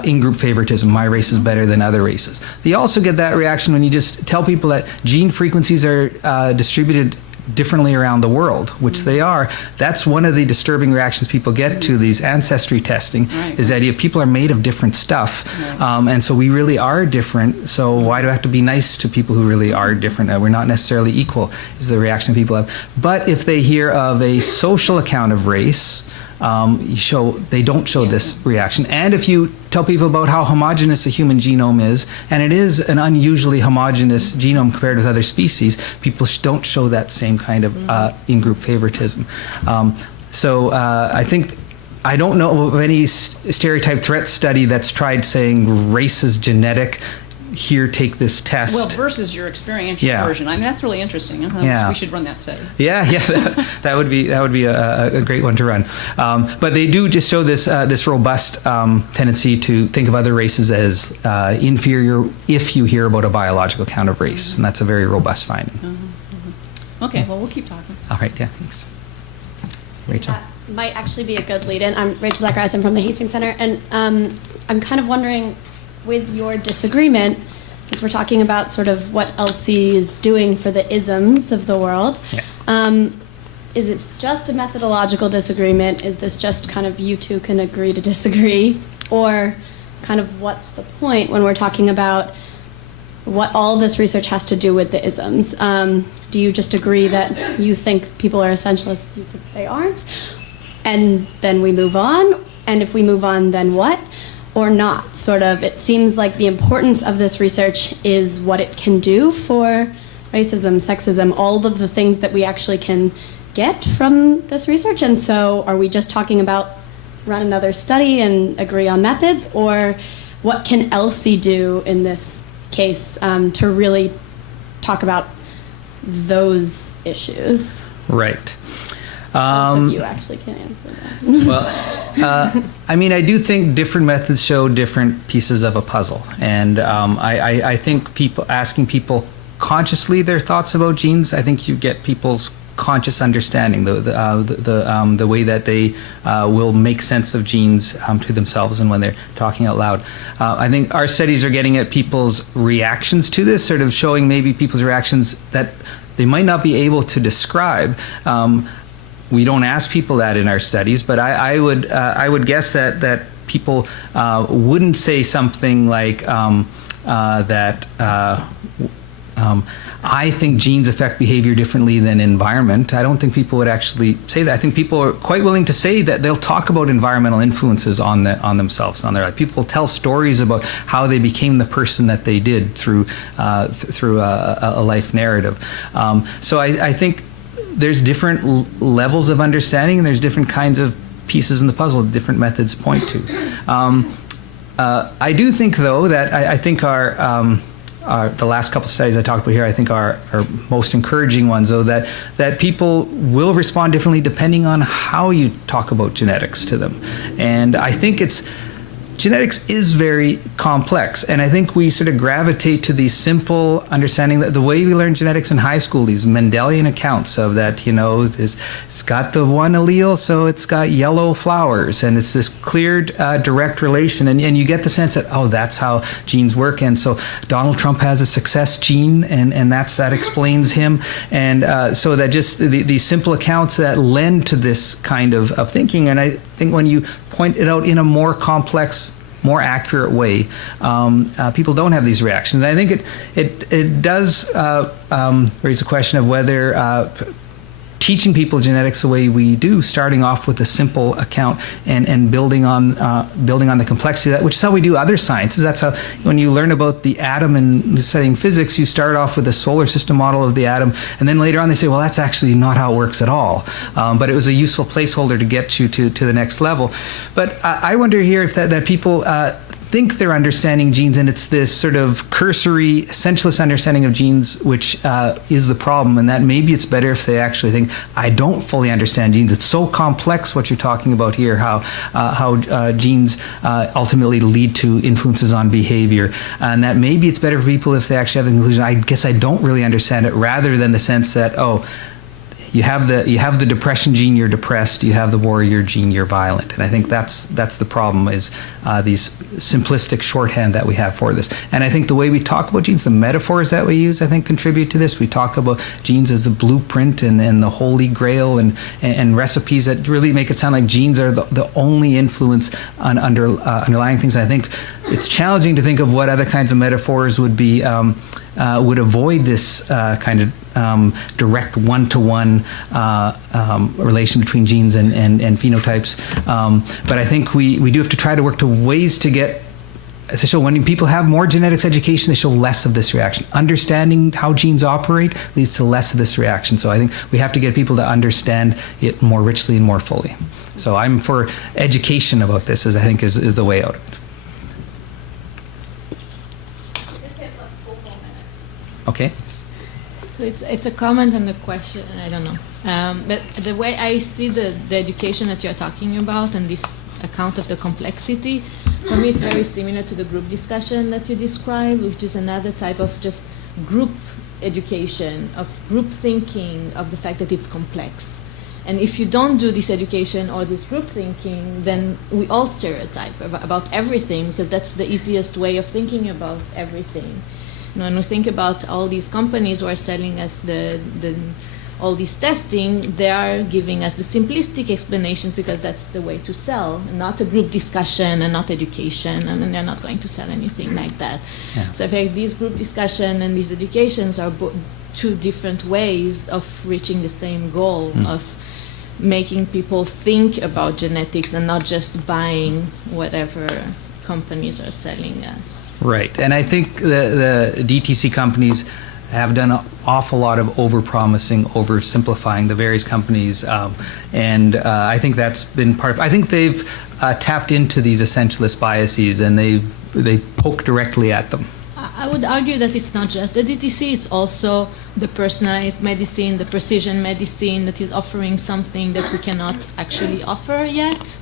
in-group favoritism. My race is better than other races. They also get that reaction when you just tell people that gene frequencies are distributed differently around the world, which they are. That's one of the disturbing reactions people get to these ancestry testing, is the idea people are made of different stuff. And so we really are different. So why do I have to be nice to people who really are different? We're not necessarily equal, is the reaction people have. But if they hear of a social account of race, they don't show this reaction. And if you tell people about how homogeneous the human genome is, and it is an unusually homogeneous genome compared with other species, people don't show that same kind of in-group favoritism. I think I don't know of any stereotype threat study that's tried saying race is genetic. Here, take this test. Well, versus your experiential version. I mean, that's really interesting. We should run that study. Yeah, that would be a great one to run. But they do just show this robust tendency to think of other races as inferior if you hear about a biological account of race, and that's a very robust finding. Okay, well, we'll keep talking. All right, yeah, thanks. Rachel. That might actually be a good lead-in. I'm Rachel Zacharias. I'm from the Hastings Center, and I'm kind of wondering, with your disagreement, as we're talking about sort of what LC is doing for the isms of the world, is it just a methodological disagreement? Is this just kind of you two can agree to disagree? Or kind of what's the point when we're talking about what all this research has to do with the isms? Do you just agree that you think people are essentialists, you think they aren't, and then we move on? and if we move on, then what? Or not, sort of. It seems like the importance of this research is what it can do for racism, sexism, all of the things that we actually can get from this research. And so are we just talking about run another study and agree on methods, or what can ELSI do in this case to really talk about those issues? Right. You actually can answer that. Well, I mean, I do think different methods show different pieces of a puzzle, and I think asking people consciously their thoughts about genes, I think you get people's conscious understanding, the way that they will make sense of genes to themselves and when they're talking out loud. I think our studies are getting at people's reactions to this, sort of showing maybe people's reactions that they might not be able to describe. We don't ask people that in our studies, but I would guess that people wouldn't say something like that. I think genes affect behavior differently than environment. I don't think people would actually say that. I think people are quite willing to say that they'll talk about environmental influences on themselves, on their life. People tell stories about how they became the person that they did through a life narrative. So I think there's different levels of understanding, and there's different kinds of pieces in the puzzle that different methods point to. I do think, though, that I think the last couple of studies I talked about here, I think are most encouraging ones, though, that people will respond differently depending on how you talk about genetics to them. And I think genetics is very complex, and I think we sort of gravitate to these simple understanding that the way we learn genetics in high school, these Mendelian accounts of that, it's got the one allele, so it's got yellow flowers, and it's this clear, direct relation, and you get the sense that, oh, that's how genes work, and so Donald Trump has a success gene, and that explains him, and so that just these simple accounts that lend to this kind of thinking, and I think when you point it out in a more complex, more accurate way, people don't have these reactions. And I think it does raise the question of whether teaching people genetics the way we do, starting off with a simple account and building on the complexity of that, which is how we do other sciences. That's how, when you learn about the atom in studying physics, you start off with a solar system model of the atom, and then later on they say, well, that's actually not how it works at all. But it was a useful placeholder to get you to the next level. But I wonder here if that people think they're understanding genes, and it's this sort of cursory, essentialist understanding of genes which is the problem, and that maybe it's better if they actually think, I don't fully understand genes. It's so complex what you're talking about here, how genes ultimately lead to influences on behavior, and that maybe it's better for people if they actually have the conclusion, I guess I don't really understand it, rather than the sense that, oh, you have the depression gene, you're depressed. You have the warrior gene, you're violent. And I think that's the problem, is these simplistic shorthand that we have for this. And I think the way we talk about genes, the metaphors that we use, I think contribute to this. We talk about genes as the blueprint and the holy grail and recipes that really make it sound like genes are the only influence on underlying things. I think it's challenging to think of what other kinds of metaphors would be would avoid this kind of direct one-to-one relation between genes and phenotypes. But I think we do have to try to work to ways to get, as I show, when people have more genetics education, they show less of this reaction. Understanding how genes operate leads to less of this reaction. So I think we have to get people to understand it more richly and more fully. So I'm for education about this, as I think is the way out of it. Okay. So it's a comment and a question, and I don't know. But the way I see the education that you're talking about and this account of the complexity, for me it's very similar to the group discussion that you described, which is another type of just group education, of group thinking, of the fact that it's complex. And if you don't do this education or this group thinking, then we all stereotype about everything, because that's the easiest way of thinking about everything. When we think about all these companies who are selling us all this testing, they are giving us the simplistic explanations because that's the way to sell, not a group discussion and not education, and they're not going to sell anything like that. Yeah. So I think these group discussion and these educations are two different ways of reaching the same goal of making people think about genetics and not just buying whatever companies are selling us. Right, and I think the DTC companies have done an awful lot of over-promising, oversimplifying the various companies, and I think that's been part of. I think they've tapped into these essentialist biases, and they poke directly at them. I would argue that it's not just the DTC, it's also the personalized medicine, the precision medicine that is offering something that we cannot actually offer yet.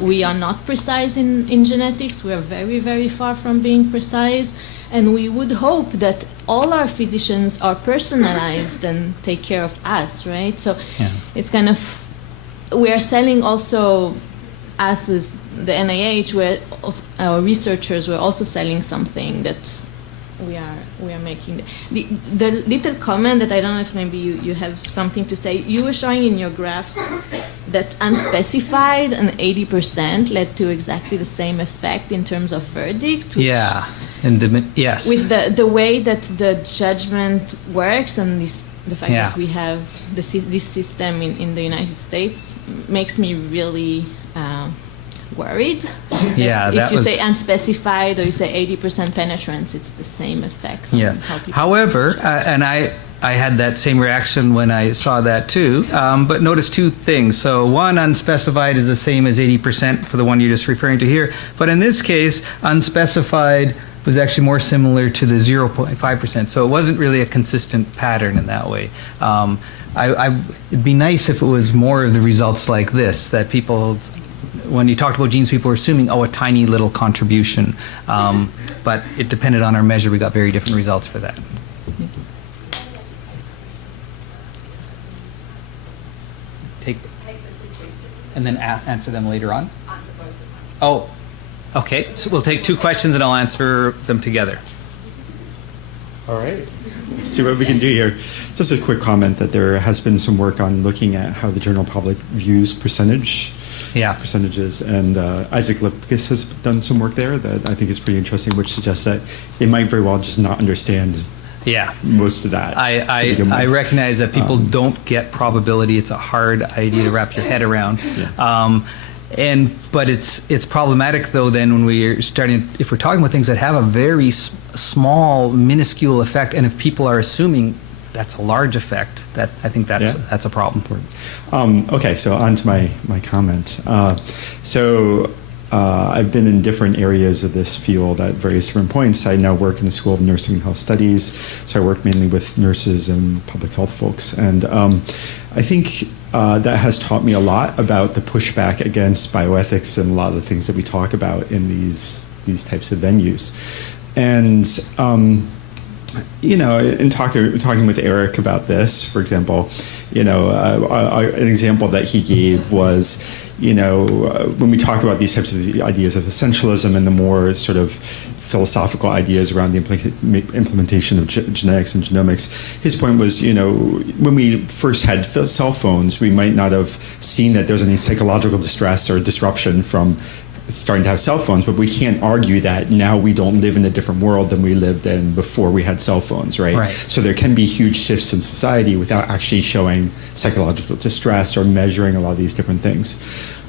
We are not precise in genetics. We are very, very far from being precise. And we would hope that all our physicians are personalized and take care of us, right? So it's kind of, we are selling also, us as the NIH, where our researchers were also selling something that we are making. The little comment that I don't know if maybe you have something to say. You were showing in your graphs that unspecified and 80% led to exactly the same effect in terms of verdict. Yeah, and yes. With the way that the judgment works and the fact that we have this system in the United States makes me really worried. Yeah, if you say unspecified or you say 80% penetrance, it's the same effect. Yeah. However, and I had that same reaction when I saw that too. But notice two things. So one, unspecified is the same as 80% for the one you're just referring to here. But in this case, unspecified was actually more similar to the 0.5%. So it wasn't really a consistent pattern in that way. It'd be nice if it was more of the results like this, that people, when you talked about genes, people were assuming, a tiny little contribution. But it depended on our measure. We got very different results for that. Take the 2 questions. And then answer them later on? Answer both of them. Oh, okay. So we'll take 2 questions and I'll answer them together. All right. Let's see what we can do here. Just a quick comment that there has been some work on looking at how the general public views percentages, and Isaac Lipkis has done some work there that I think is pretty interesting, which suggests that they might very well just not understand most of that. I recognize that people don't get probability. It's a hard idea to wrap your head around. But it's problematic though then when we're starting, if we're talking about things that have a very small, minuscule effect, and if people are assuming that's a large effect, that I think that's a problem. Okay, so on to my comment. I've been in different areas of this field at various different points. I now work in the School of Nursing and Health Studies, so I work mainly with nurses and public health folks. And I think that has taught me a lot about the pushback against bioethics and a lot of the things that we talk about in these types of venues. And in talking with Eric about this, for example, an example that he gave was, when we talk about these types of ideas of essentialism and the more sort of philosophical ideas around the implementation of genetics and genomics, his point was, when we first had cell phones, we might not have seen that there's any psychological distress or disruption from starting to have cell phones, but we can't argue that now we don't live in a different world than we lived in before we had cell phones, right? So there can be huge shifts in society without actually showing psychological distress or measuring a lot of these different things.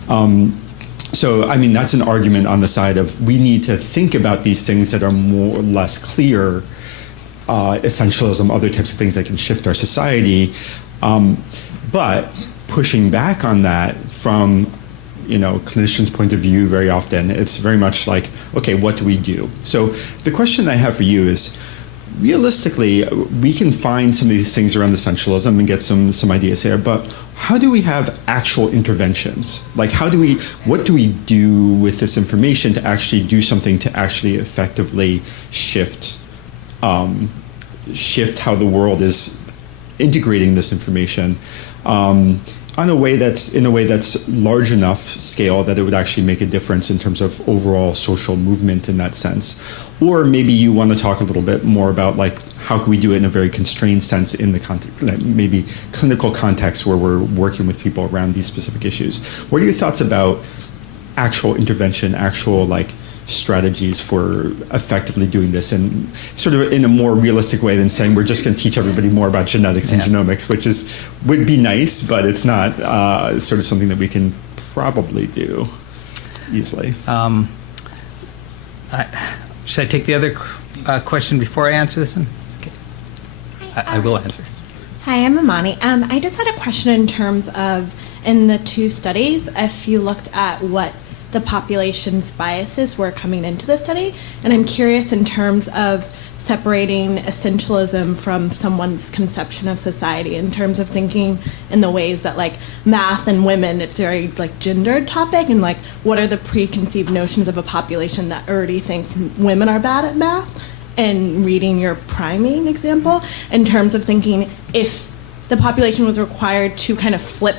That's an argument on the side of we need to think about these things that are more or less clear, essentialism, other types of things that can shift our society. But pushing back on that from clinicians' point of view, very often, it's very much like, okay, what do we do? So the question I have for you is, realistically, we can find some of these things around essentialism and get some ideas here, but how do we have actual interventions? Like, what do we do with this information to actually do something to actually effectively shift how the world is integrating this information? In a way that's large enough scale that it would actually make a difference in terms of overall social movement in that sense. Or maybe you want to talk a little bit more about how can we do it in a very constrained sense in the context, maybe clinical context where we're working with people around these specific issues. What are your thoughts about actual intervention, actual strategies for effectively doing this, and sort of in a more realistic way than saying we're just going to teach everybody more about genetics and genomics, which would be nice, but it's not sort of something that we can probably do easily. Should I take the other question before I answer this one? Okay. I will answer. Hi, I'm Amani. I just had a question in terms of, in the two studies, if you looked at what the population's biases were coming into the study, and I'm curious in terms of separating essentialism from someone's conception of society, in terms of thinking in the ways that, like, math and women, it's very, like, gendered topic, and, like, what are the preconceived notions of a population that already thinks women are bad at math, and reading your priming example, in terms of thinking if the population was required to kind of flip,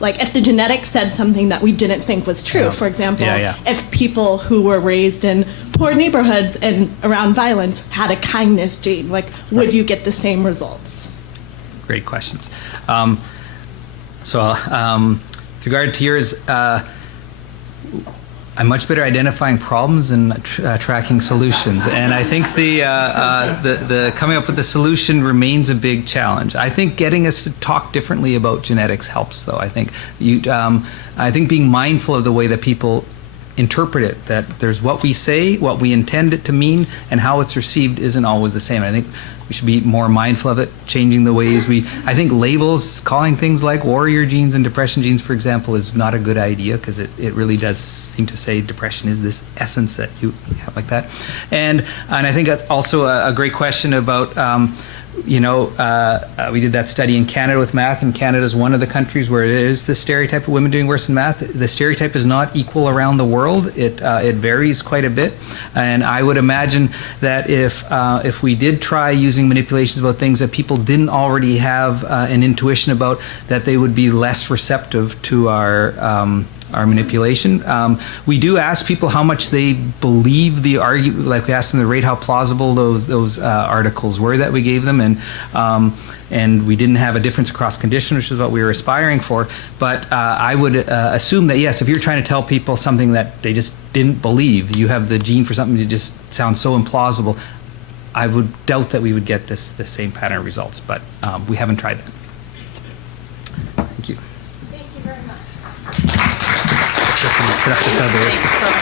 like if the genetics said something that we didn't think was true, for example, if people who were raised in poor neighborhoods and around violence had a kindness gene, like would you get the same results? Great questions. With regard to yours, I'm much better identifying problems than tracking solutions, and I think the coming up with the solution remains a big challenge. I think getting us to talk differently about genetics helps, though. I think being mindful of the way that people interpret it, that there's what we say, what we intend it to mean, and how it's received isn't always the same. I think we should be more mindful of it, changing the ways I think labels, calling things like warrior genes and depression genes, for example, is not a good idea, because it really does seem to say depression is this essence that you have like that. And I think that's also a great question about, we did that study in Canada with math, and Canada is one of the countries where it is the stereotype of women doing worse in math. The stereotype is not equal around the world. It varies quite a bit, and I would imagine that if we did try using manipulations about things that people didn't already have an intuition about, that they would be less receptive to our manipulation. We do ask people how much they believe the argument, like we asked them to rate how plausible those articles were that we gave them, and we didn't have a difference across conditions, which is what we were aspiring for. But I would assume that, yes, if you're trying to tell people something that they just didn't believe, you have the gene for something that just sounds so implausible, I would doubt that we would get the same pattern of results, but we haven't tried that. Thank you. Thank you very much. Thanks for